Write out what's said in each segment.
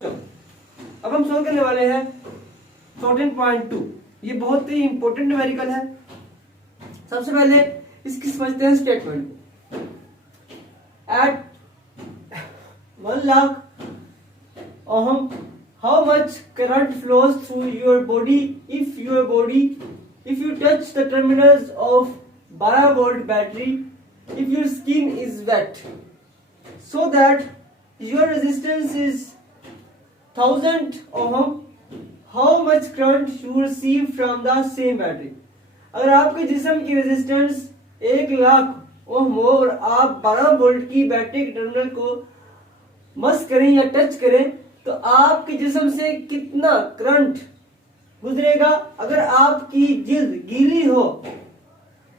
अब हम सोल्व करने वाले हैं 14.2। ये बहुत ही इंपॉर्टेंट न्यूमेरिकल है। सबसे पहले इसकी समझते हैं स्टेटमेंट को। At 1 lakh ohm how much current flows through your body if you touch the terminals of 12 volt battery if your skin is wet, so that your resistance is 1000 ohm, how much current you receive from the same battery। अगर आपके जिस्म की resistance 1 lakh ओम हो और आप 12 volt की battery के terminal को मस करें या टच करें तो आपके जिस्म से कितना करंट गुजरेगा। अगर आपकी जिल्द गीली हो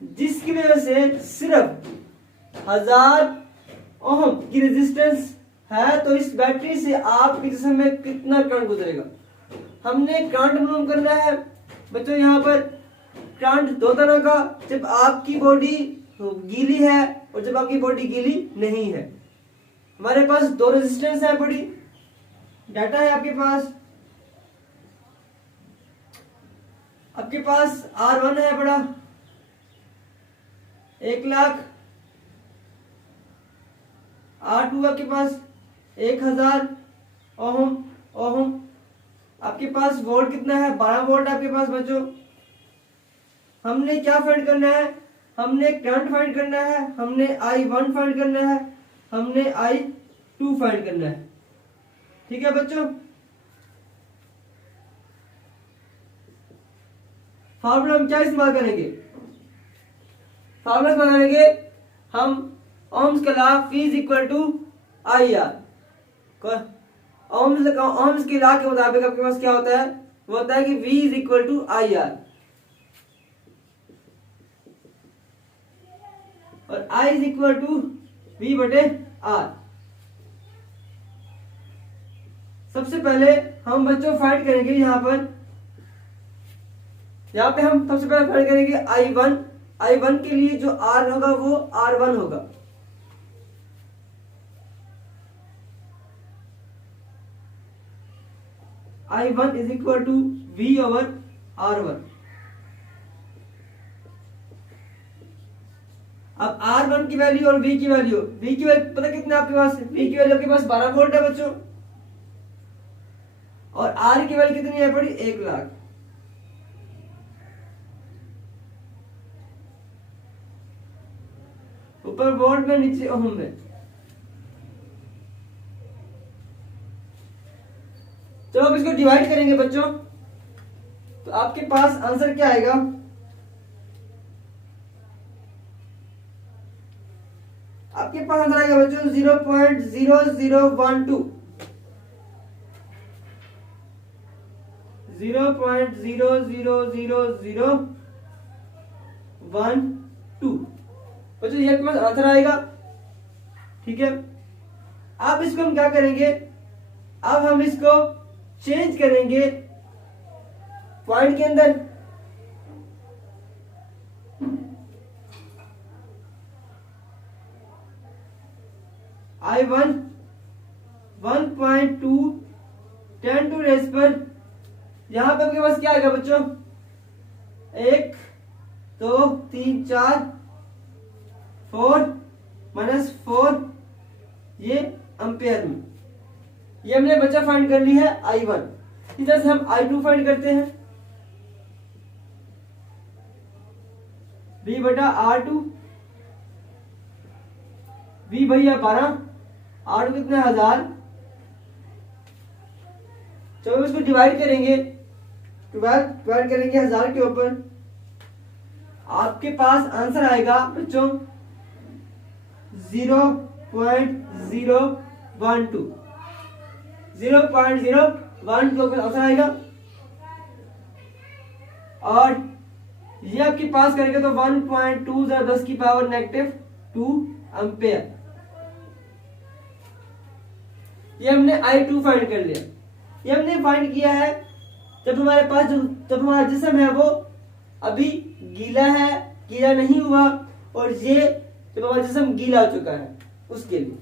जिसकी वजह से सिर्फ 1000 ओम की रेजिस्टेंस है तो इस बैटरी से आपके जिस्म में कितना करंट गुजरेगा। हमने करंट मालूम करना है बच्चों। यहाँ पर करंट दो तरह का, जब आपकी बॉडी गीली है और जब आपकी बॉडी गीली नहीं है। हमारे पास दो रेजिस्टेंस है, बड़ी डाटा है आपके पास R1 है बड़ा 1 लाख, R2 आपके पास 1000 ओहम। आपके पास वोल्ट कितना है 12 वोल्ट आपके पास बच्चों। हमने क्या फाइंड करना है, हमने करंट फाइंड करना है, हमने I1 फाइंड करना है, हमने I2 फाइंड करना है। ठीक है बच्चों। फार्मूला हम क्या इस्तेमाल करेंगे, फार्मूला इस्तेमाल करेंगे हम ओम्स का law V is equal to IR। Ohm's के लॉ के मुताबिक आपके पास क्या होता है, वो होता है कि V is equal to IR और I is equal to V बटे R। सबसे पहले हम बच्चों फाइंड करेंगे यहाँ पे हम सबसे पहले फाइंड करेंगे I1 के लिए जो R होगा वो R1 होगा। I1 is equal to V over R1। अब R1 की वैल्यू और V की वैल्यू पता कितना आपके पास, V की वैल्यू आपके पास 12 वोल्ट है बच्चों और R की वैल्यू कितनी है पड़ी 1 लाख। ऊपर वोल्ट में नीचे ओम में। तो अब इसको डिवाइड करेंगे बच्चों तो आपके पास आंसर क्या आएगा, आपके पास आंसर आएगा बच्चों 0.0012 0.000012 बच्चों ये आपके पास आंसर आएगा। ठीक है। अब इसको हम क्या करेंगे, अब हम इसको चेंज करेंगे पॉइंट के अंदर। I1 1.2 10 टू रेस पर यहां पे आपके पास क्या आएगा बच्चों 1 2 3 4 4 -4 ये एम्पेयर में। ये हमने बच्चा फाइंड कर ली है I1। इस तरह से हम I2 फाइंड करते हैं V बटा R2। V भैया 12, R2 कितना 1000। चलो इसको डिवाइड करेंगे 1000 के ऊपर। आपके पास आंसर आएगा बच्चों 0.012 आंसर आएगा। और ये आपके पास करेंगे तो 1.2 10 की पावर -2 एम्पेयर। ये हमने I2 फाइंड कर लिया। ये हमने फाइंड किया है जब हमारा जिस्म है वो अभी गीला नहीं हुआ और ये जब हमारा जिस्म गीला हो चुका है उसके लिए।